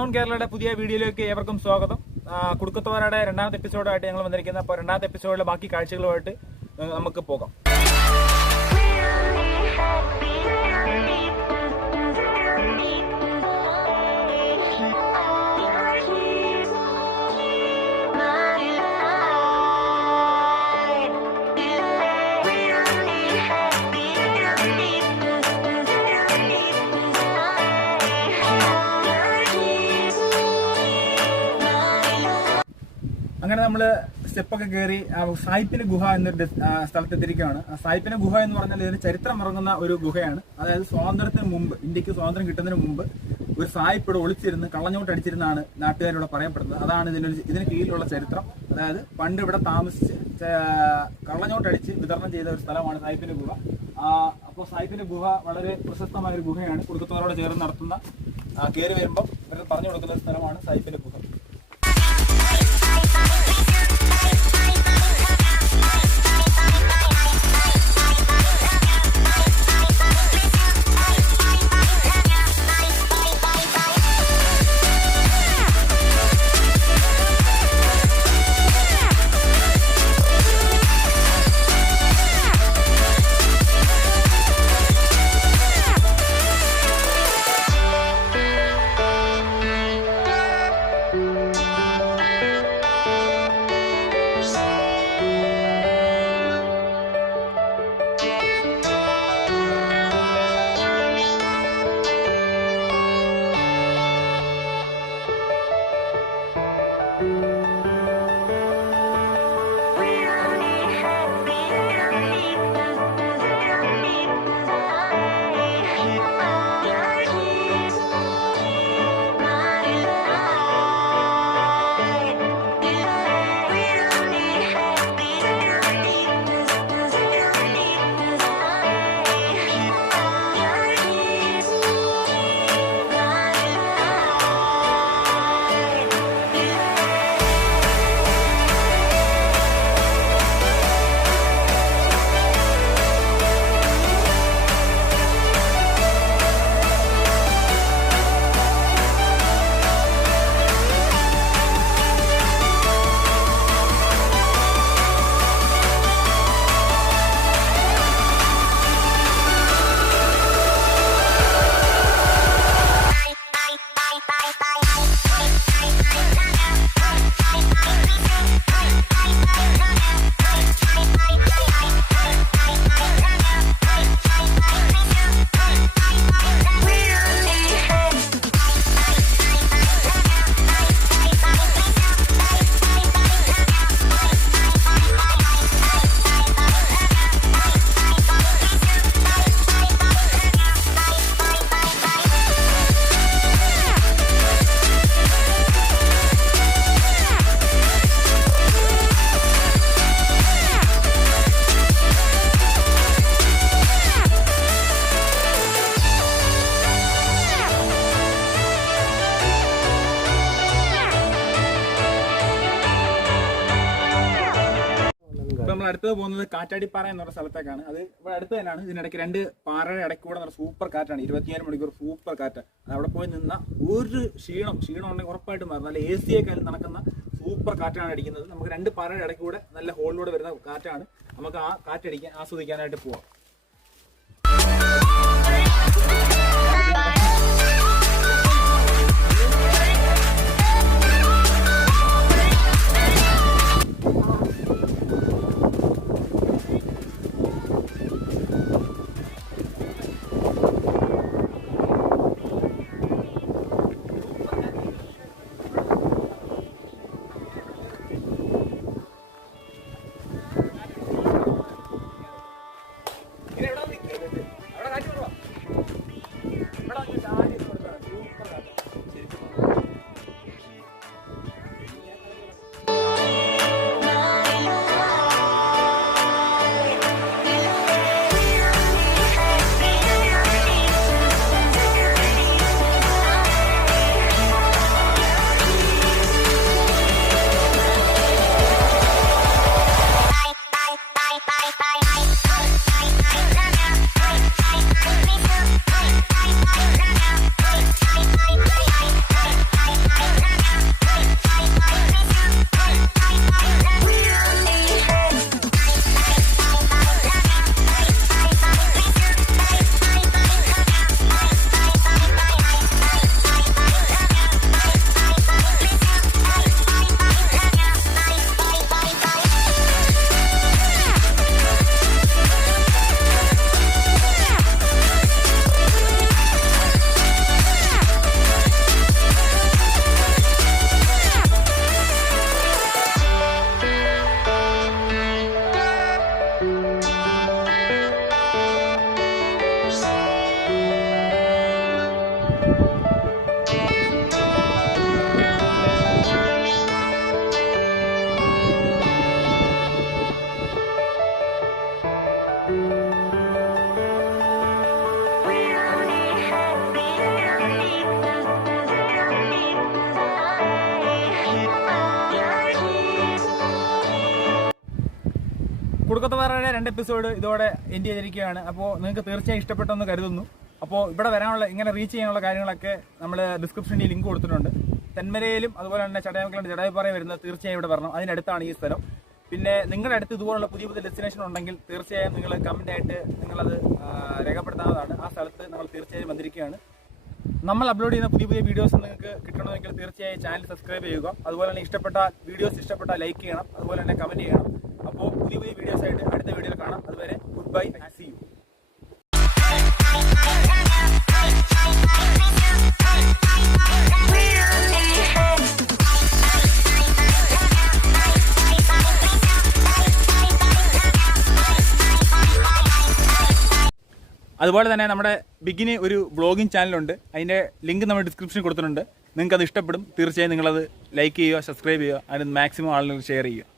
Unknown കേരളയുടെ പുതിയ വീഡിയോയിലേക്ക് ഏവർക്കും സ്വാഗതം. കുടുക്കത്തുപാറയുടെ രണ്ടാമത്തെ എപ്പിസോഡായിട്ട് ഞങ്ങൾ വന്നിരിക്കുന്നത്. അപ്പോൾ രണ്ടാമത്തെ എപ്പിസോഡിലെ ബാക്കി കാഴ്ചകളുമായിട്ട് നമുക്ക് പോകാം. അങ്ങനെ നമ്മൾ സ്റ്റെപ്പൊക്കെ കയറി സായിപ്പിന് ഗുഹ എന്നൊരു സ്ഥലത്തെത്തിരിക്കുകയാണ്. സായിപ്പിന് ഗുഹ എന്ന് പറഞ്ഞാൽ ഇതിന് ചരിത്രം ഇറങ്ങുന്ന ഒരു ഗുഹയാണ്. അതായത് സ്വാതന്ത്ര്യത്തിന് മുമ്പ്, ഇന്ത്യക്ക് സ്വാതന്ത്ര്യം കിട്ടുന്നതിന് മുമ്പ് ഒരു സായിപ്പ് ഇവിടെ ഒളിച്ചിരുന്ന് കള്ളഞ്ഞോട്ട് അടിച്ചിരുന്നാണ് നാട്ടുകാരിവിടെ പറയപ്പെടുന്നത്. അതാണ് ഇതിന് കീഴിലുള്ള ചരിത്രം. അതായത് പണ്ട് ഇവിടെ താമസിച്ച് കള്ളഞ്ഞോട്ടടിച്ച് വിതരണം ചെയ്ത ഒരു സ്ഥലമാണ് സായിപ്പിന്റെ ഗുഹ. അപ്പോൾ സായിപ്പിന്റെ ഗുഹ വളരെ പ്രശസ്തമായ ഒരു ഗുഹയാണ്. കുടുക്കത്തോട് ചേർന്ന് നടത്തുന്ന കയറി വരുമ്പം ഇവർ പറഞ്ഞു കൊടുക്കുന്ന ഒരു സ്ഥലമാണ് സായിപ്പിന്റെ ഗുഹ. നമ്മൾ അടുത്തത് പോകുന്നത് കാറ്റാടിപ്പാറ എന്ന് പറഞ്ഞ സ്ഥലത്തേക്കാണ്. അത് ഇവിടെ അടുത്ത് തന്നെയാണ്. ഇതിനിടയ്ക്ക് രണ്ട് പാറയുടെ ഇടയ്ക്ക് കൂടെ നല്ല സൂപ്പർ കാറ്റാണ്. 24 മണിക്കൂർ സൂപ്പർ കാറ്റ്. അത് അവിടെ പോയി നിന്ന ഒരു ക്ഷീണം ഉണ്ടെങ്കിൽ ഉറപ്പായിട്ടും മാറും. നല്ല AC യേക്കാളും നടക്കുന്ന സൂപ്പർ കാറ്റാണ് അടിക്കുന്നത്. നമുക്ക് രണ്ട് പാറയുടെ ഇടയ്ക്ക് കൂടെ നല്ല ഹോളിലൂടെ വരുന്ന കാറ്റാണ്. നമുക്ക് ആ കാറ്റടിക്കാൻ ആസ്വദിക്കാനായിട്ട് പോവാം. കുടുക്കത്തുപാറയുടെ 2 എപ്പിസോഡ് ഇതോടെ എൻഡ് ചെയ്തിരിക്കുകയാണ്. അപ്പോൾ നിങ്ങൾക്ക് തീർച്ചയായും ഇഷ്ടപ്പെട്ടെന്ന് കരുതുന്നു. അപ്പോൾ ഇവിടെ വരാനുള്ള ഇങ്ങനെ റീച്ച് ചെയ്യാനുള്ള കാര്യങ്ങളൊക്കെ നമ്മൾ ഡിസ്ക്രിപ്ഷനിൽ ലിങ്ക് കൊടുത്തിട്ടുണ്ട്. തെന്മലയിലും അതുപോലെ തന്നെ ചടയമംഗലം ജടായുപ്പാറയും വരുന്നത് തീർച്ചയായും ഇവിടെ വരണം. അതിനടുത്താണ് ഈ സ്ഥലം. പിന്നെ നിങ്ങളുടെ അടുത്ത് ഇതുപോലുള്ള പുതിയ പുതിയ ഡെസ്റ്റിനേഷൻ ഉണ്ടെങ്കിൽ തീർച്ചയായും നിങ്ങൾ കമൻ്റ് ആയിട്ട് നിങ്ങളത് രേഖപ്പെടുത്താവുന്നതാണ്. ആ സ്ഥലത്ത് നമ്മൾ തീർച്ചയായും വന്നിരിക്കുകയാണ്. നമ്മൾ അപ്ലോഡ് ചെയ്യുന്ന പുതിയ പുതിയ വീഡിയോസ് നിങ്ങൾക്ക് കിട്ടണമെങ്കിൽ തീർച്ചയായും ചാനൽ സബ്സ്ക്രൈബ് ചെയ്യുക. അതുപോലെ തന്നെ ഇഷ്ടപ്പെട്ട ലൈക്ക് ചെയ്യണം. അതുപോലെ തന്നെ കമൻറ്റ് ചെയ്യണം. അപ്പോൾ പുതിയ പുതിയ വീഡിയോസ് ആയിട്ട് അടുത്ത വീഡിയോയിൽ കാണാം. അതുവരെ good bye and see you. അതുപോലെ തന്നെ നമ്മുടെ ബിഗിന് ഒരു വ്ളോഗിങ് ചാനലുണ്ട്. അതിൻ്റെ ലിങ്ക് നമ്മൾ ഡിസ്ക്രിപ്ഷനിൽ കൊടുത്തിട്ടുണ്ട്. നിങ്ങൾക്ക് അത് ഇഷ്ടപ്പെടും. തീർച്ചയായും നിങ്ങളത് ലൈക്ക് ചെയ്യുക, സബ്സ്ക്രൈബ് ചെയ്യുക, അതിന് മാക്സിമം ആളുകൾ ഷെയർ ചെയ്യുക.